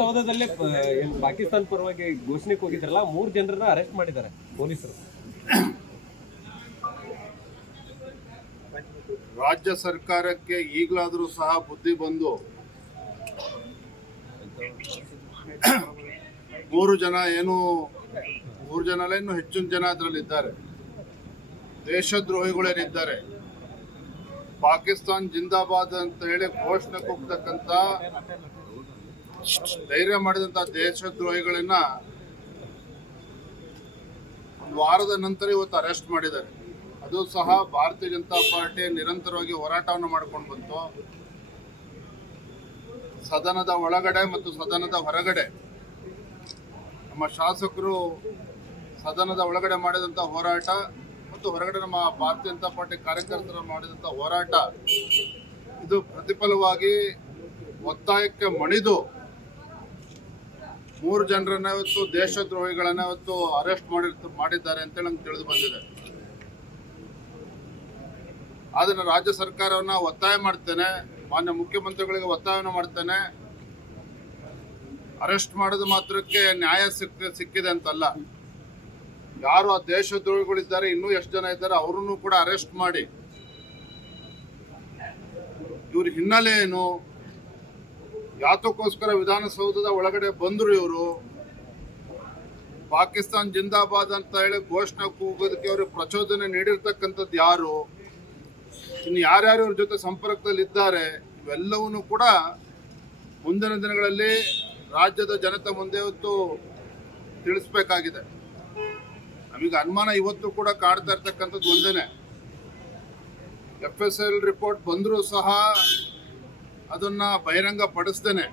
ವಿಧಾನಸೌಧದಲ್ಲೇ ಪಾಕಿಸ್ತಾನ ಪರವಾಗಿ ಘೋಷಣೆ ಹೋಗಿದ್ರಲ್ಲ, ಮೂರು ಜನರನ್ನ ಅರೆಸ್ಟ್ ಮಾಡಿದ್ದಾರೆ ಪೊಲೀಸರು. ರಾಜ್ಯ ಸರ್ಕಾರಕ್ಕೆ ಈಗಲಾದರೂ ಸಹ ಬುದ್ಧಿ ಬಂದು ಮೂರು ಜನ ಏನು, ಮೂರು ಜನ ಅಲ್ಲ ಇನ್ನು ಹೆಚ್ಚಿನ ಜನ ಅದರಲ್ಲಿದ್ದಾರೆ. ದೇಶದ್ರೋಹಿಗಳೇನಿದ್ದಾರೆ? ಪಾಕಿಸ್ತಾನ್ ಜಿಂದಾಬಾದ್ ಅಂತ ಹೇಳಿ ಘೋಷಣೆ ಕೂಗ್ತಕ್ಕಂಥ ಧೈರ್ಯ ಮಾಡಿದಂಥ ದೇಶದ್ರೋಹಿಗಳನ್ನ ಒಂದು ವಾರದ ನಂತರ ಇವತ್ತು ಅರೆಸ್ಟ್ ಮಾಡಿದ್ದಾರೆ. ಅದು ಸಹ ಭಾರತೀಯ ಜನತಾ ಪಾರ್ಟಿ ನಿರಂತರವಾಗಿ ಹೋರಾಟವನ್ನು ಮಾಡ್ಕೊಂಡು ಬಂತು. ಸದನದ ಒಳಗಡೆ ಮತ್ತು ಸದನದ ಹೊರಗಡೆ ನಮ್ಮ ಶಾಸಕರು ಸದನದ ಒಳಗಡೆ ಮಾಡಿದಂಥ ಹೋರಾಟ ಮತ್ತು ಹೊರಗಡೆ ನಮ್ಮ ಭಾರತೀಯ ಜನತಾ ಪಾರ್ಟಿ ಕಾರ್ಯಕರ್ತರು ಮಾಡಿದಂಥ ಹೋರಾಟ ಇದು ಪ್ರತಿಫಲವಾಗಿ ಒತ್ತಾಯಕ್ಕೆ ಮಣಿದು ಮೂರು ಜನರನ್ನ ಇವತ್ತು ದೇಶದ್ರೋಹಿಗಳನ್ನ ಇವತ್ತು ಅರೆಸ್ಟ್ ಮಾಡಿ ಮಾಡಿದ್ದಾರೆ ಅಂತೇಳಿ ನಂಗೆ ತಿಳಿದು ಬಂದಿದೆ. ಅದನ್ನ ರಾಜ್ಯ ಸರ್ಕಾರವನ್ನ ಒತ್ತಾಯ ಮಾಡ್ತೇನೆ, ಮಾನ್ಯ ಮುಖ್ಯಮಂತ್ರಿಗಳಿಗೆ ಒತ್ತಾಯವನ್ನು ಮಾಡ್ತೇನೆ. ಅರೆಸ್ಟ್ ಮಾಡಿದ ಮಾತ್ರಕ್ಕೆ ನ್ಯಾಯ ಸಿಕ್ಕ ಸಿಕ್ಕಿದೆ ಅಂತಲ್ಲ. ಯಾರು ಆ ದೇಶದ್ರೋಹಿಗಳಿದ್ದಾರೆ, ಇನ್ನೂ ಎಷ್ಟು ಜನ ಇದ್ದಾರೆ, ಅವರನ್ನು ಕೂಡ ಅರೆಸ್ಟ್ ಮಾಡಿ. ಇವ್ರ ಹಿನ್ನೆಲೆ ಏನು? ಯಾತಕ್ಕೋಸ್ಕರ ವಿಧಾನಸೌಧದ ಒಳಗಡೆ ಬಂದರು ಇವರು. ಪಾಕಿಸ್ತಾನ್ ಜಿಂದಾಬಾದ್ ಅಂತ ಹೇಳಿ ಘೋಷಣೆ ಕೂಗೋದಕ್ಕೆ ಅವ್ರಿಗೆ ಪ್ರಚೋದನೆ ನೀಡಿರ್ತಕ್ಕಂಥದ್ದು ಯಾರು? ಇನ್ನು ಯಾರ್ಯಾರು ಇವ್ರ ಜೊತೆ ಸಂಪರ್ಕದಲ್ಲಿ ಇದ್ದಾರೆ, ಇವೆಲ್ಲವನ್ನೂ ಕೂಡ ಮುಂದಿನ ದಿನಗಳಲ್ಲಿ ರಾಜ್ಯದ ಜನತೆ ಮುಂದೆ ಇವತ್ತು ತಿಳಿಸ್ಬೇಕಾಗಿದೆ. ನಮಗೆ ಅನುಮಾನ ಇವತ್ತು ಕೂಡ ಕಾಡ್ತಾ ಇರ್ತಕ್ಕಂಥದ್ದು ಒಂದೇನೆ. ಎಫ್ ಎಸ್ ಎಲ್ ರಿಪೋರ್ಟ್ ಬಂದರೂ ಸಹ ಅದನ್ನ ಬಹಿರಂಗ ಪಡಿಸ್ತೇನೆ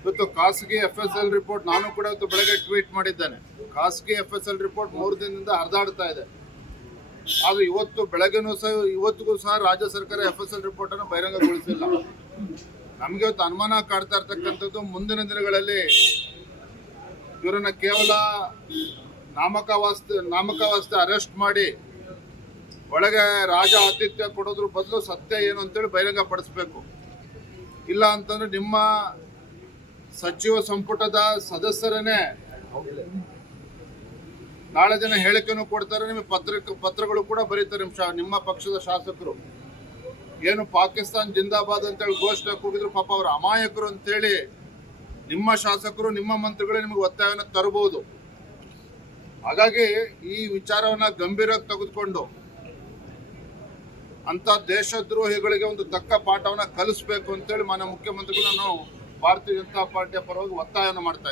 ಇವತ್ತು ಖಾಸಗಿ ಎಫ್ ಎಸ್ ಎಲ್ ರಿಪೋರ್ಟ್ ನಾನು ಕೂಡ ಇವತ್ತು ಬೆಳಗ್ಗೆ ಟ್ವೀಟ್ ಮಾಡಿದ್ದೇನೆ. ಖಾಸಗಿ ಎಫ್ ಎಸ್ ಎಲ್ ರಿಪೋರ್ಟ್ ಮೂರು ದಿನದಿಂದ ಹರಿದಾಡ್ತಾ ಇದೆ. ಆದರೆ ಇವತ್ತು ಬೆಳಗ್ಗೆನೂ ಸಹ, ಇವತ್ತಿಗೂ ಸಹ ರಾಜ್ಯ ಸರ್ಕಾರ ಎಫ್ ಎಸ್ ಎಲ್ ರಿಪೋರ್ಟ್ ಅನ್ನು ಬಹಿರಂಗಗೊಳಿಸಿಲ್ಲ. ನಮಗೆ ಇವತ್ತು ಅನುಮಾನ ಕಾಡ್ತಾ ಇರ್ತಕ್ಕಂಥದ್ದು ಮುಂದಿನ ದಿನಗಳಲ್ಲಿ ಇವರನ್ನ ಕೇವಲ ನಾಮಕವಾಸ್ತೆ ನಾಮಕಾವಾಸ್ತೆ ಅರೆಸ್ಟ್ ಮಾಡಿ ಒಳಗೆ ರಾಜ ಆತಿಥ್ಯ ಕೊಡೋದ್ರ ಬದಲು ಸತ್ಯ ಏನು ಅಂತೇಳಿ ಬಹಿರಂಗ ಪಡಿಸ್ಬೇಕು ಇಲ್ಲ ಅಂತಂದ್ರೆ ನಿಮ್ಮ ಸಚಿವ ಸಂಪುಟದ ಸದಸ್ಯರನ್ನೇ ನಾಳೆ ದಿನ ಹೇಳಿಕೆನು ಕೊಡ್ತಾರೆ, ನಿಮಗೆ ಪತ್ರ ಪತ್ರಗಳು ಕೂಡ ಬರೀತಾರೆ ನಿಮ್ಮ ಪಕ್ಷದ ಶಾಸಕರು. ಏನು ಪಾಕಿಸ್ತಾನ್ ಜಿಂದಾಬಾದ್ ಅಂತೇಳಿ ಘೋಷಣೆ ಕೂಗಿದ್ರು ಪಾಪ ಅವರು ಅಮಾಯಕರು ಅಂತೇಳಿ ನಿಮ್ಮ ಶಾಸಕರು, ನಿಮ್ಮ ಮಂತ್ರಿಗಳೇ ನಿಮಗೆ ಒತ್ತಾಯವನ್ನು ತರಬಹುದು ಹಾಗಾಗಿ ಈ ವಿಚಾರವನ್ನ ಗಂಭೀರವಾಗಿ ತೆಗೆದುಕೊಂಡು ಅಂತ ದೇಶದ್ರೋಹಿಗಳಿಗೆ ಒಂದು ತಕ್ಕ ಪಾಠವನ್ನ ಕಲಿಸ್ಬೇಕು ಅಂತೇಳಿ ಮಾನ್ಯ ಮುಖ್ಯಮಂತ್ರಿಗಳು ನಾನು ಭಾರತೀಯ ಜನತಾ ಪಾರ್ಟಿಯ ಪರವಾಗಿ ಒತ್ತಾಯವನ್ನು ಮಾಡ್ತಾ